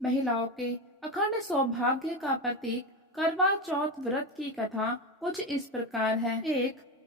महिलाओं के अखंड सौभाग्य का प्रतीक करवा चौथ व्रत की कथा कुछ इस प्रकार है।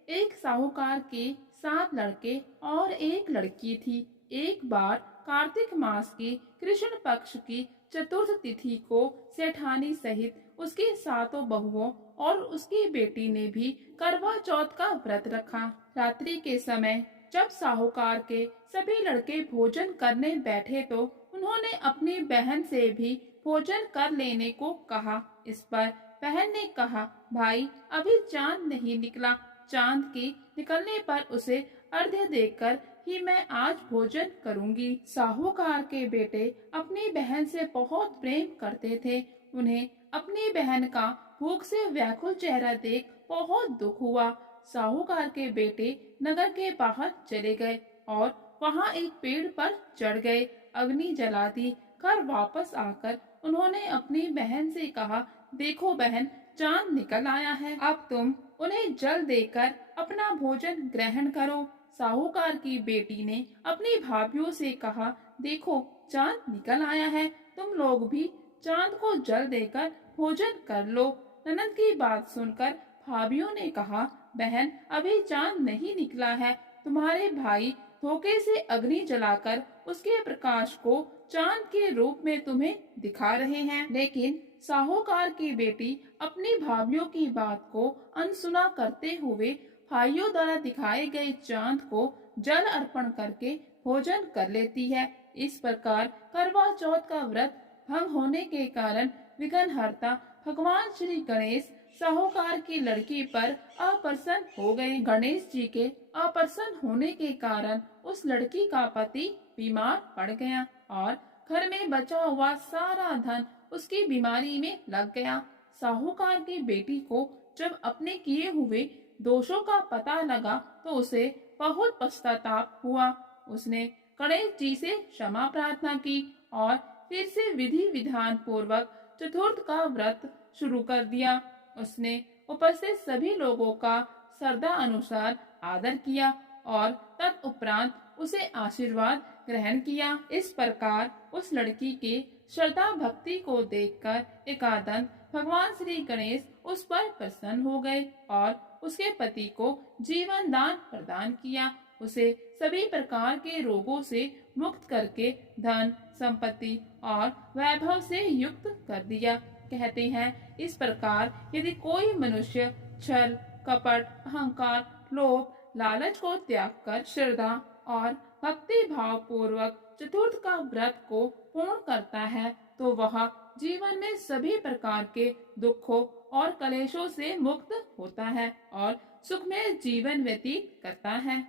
एक साहूकार के 7 लड़के और एक लड़की थी। एक बार कार्तिक मास की कृष्ण पक्ष की चतुर्थ तिथि को सेठानी सहित उसकी 7 बहुओं और उसकी बेटी ने भी करवा चौथ का व्रत रखा। रात्रि के समय जब साहूकार के सभी लड़के भोजन करने बैठे तो उन्होंने अपनी बहन से भी भोजन कर लेने को कहा। इस पर बहन ने कहा, भाई अभी चांद नहीं निकला, चांद के निकलने पर उसे अर्घ्य देकर ही मैं आज भोजन करूंगी। साहूकार के बेटे अपनी बहन से बहुत प्रेम करते थे। उन्हें अपनी बहन का भूख से व्याकुल चेहरा देख बहुत दुख हुआ। साहूकार के बेटे नगर के बाहर चले गए और वहां एक पेड़ पर चढ़ गए, अग्नि जला दी। घर वापस आकर उन्होंने अपनी बहन से कहा, देखो बहन, चांद निकल आया है, अब तुम उन्हें जल देकर अपना भोजन ग्रहण करो। साहूकार की बेटी ने अपनी भाभीयों से कहा, देखो चांद निकल आया है, तुम लोग भी चांद को जल देकर भोजन कर लो। ननद की बात सुनकर भाभीयों ने कहा, बहन अभी चांद नहीं निकला है, तुम्हारे भाई धोखे से अग्नि जलाकर उसके प्रकाश को चांद के रूप में तुम्हें दिखा रहे हैं। लेकिन साहूकार की बेटी अपनी भाभीयों की बात को अनसुना करते हुए भाइयों द्वारा दिखाए गए चांद को जल अर्पण करके भोजन कर लेती है। इस प्रकार करवा चौथ का व्रत भंग होने के कारण विघ्नहर्ता भगवान श्री गणेश साहूकार की लड़की पर अप्रसन्न हो गए। गणेश जी के अप्रसन्न होने के कारण उस लड़की का पति बीमार पड़ गया और घर में बचा हुआ सारा धन उसकी बीमारी में लग गया। साहूकार की बेटी को जब अपने किए हुए दोषों का पता लगा तो उसे बहुत पश्चाताप हुआ। उसने गणेश जी से क्षमा प्रार्थना की और फिर से विधि विधान पूर्वक चतुर्थ का व्रत शुरू कर दिया। उसने उपस्थित सभी लोगों का श्रद्धा अनुसार आदर किया और तदुपरांत उसे आशीर्वाद ग्रहण किया। इस प्रकार उस लड़की के श्रद्धा भक्ति को देखकर एकादंत भगवान श्री गणेश उस पर प्रसन्न हो गए और उसके पति को जीवन दान प्रदान किया। उसे सभी प्रकार के रोगों से मुक्त करके धन संपत्ति और वैभव से युक्त कर दिया। कहते हैं, इस प्रकार यदि कोई मनुष्य छल कपट अहंकार लोभ लालच को त्याग कर श्रद्धा और भक्ति भाव पूर्वक चतुर्थ का व्रत को पूर्ण करता है तो वह जीवन में सभी प्रकार के दुखों और कलेशों से मुक्त होता है और सुखमय जीवन व्यतीत करता है।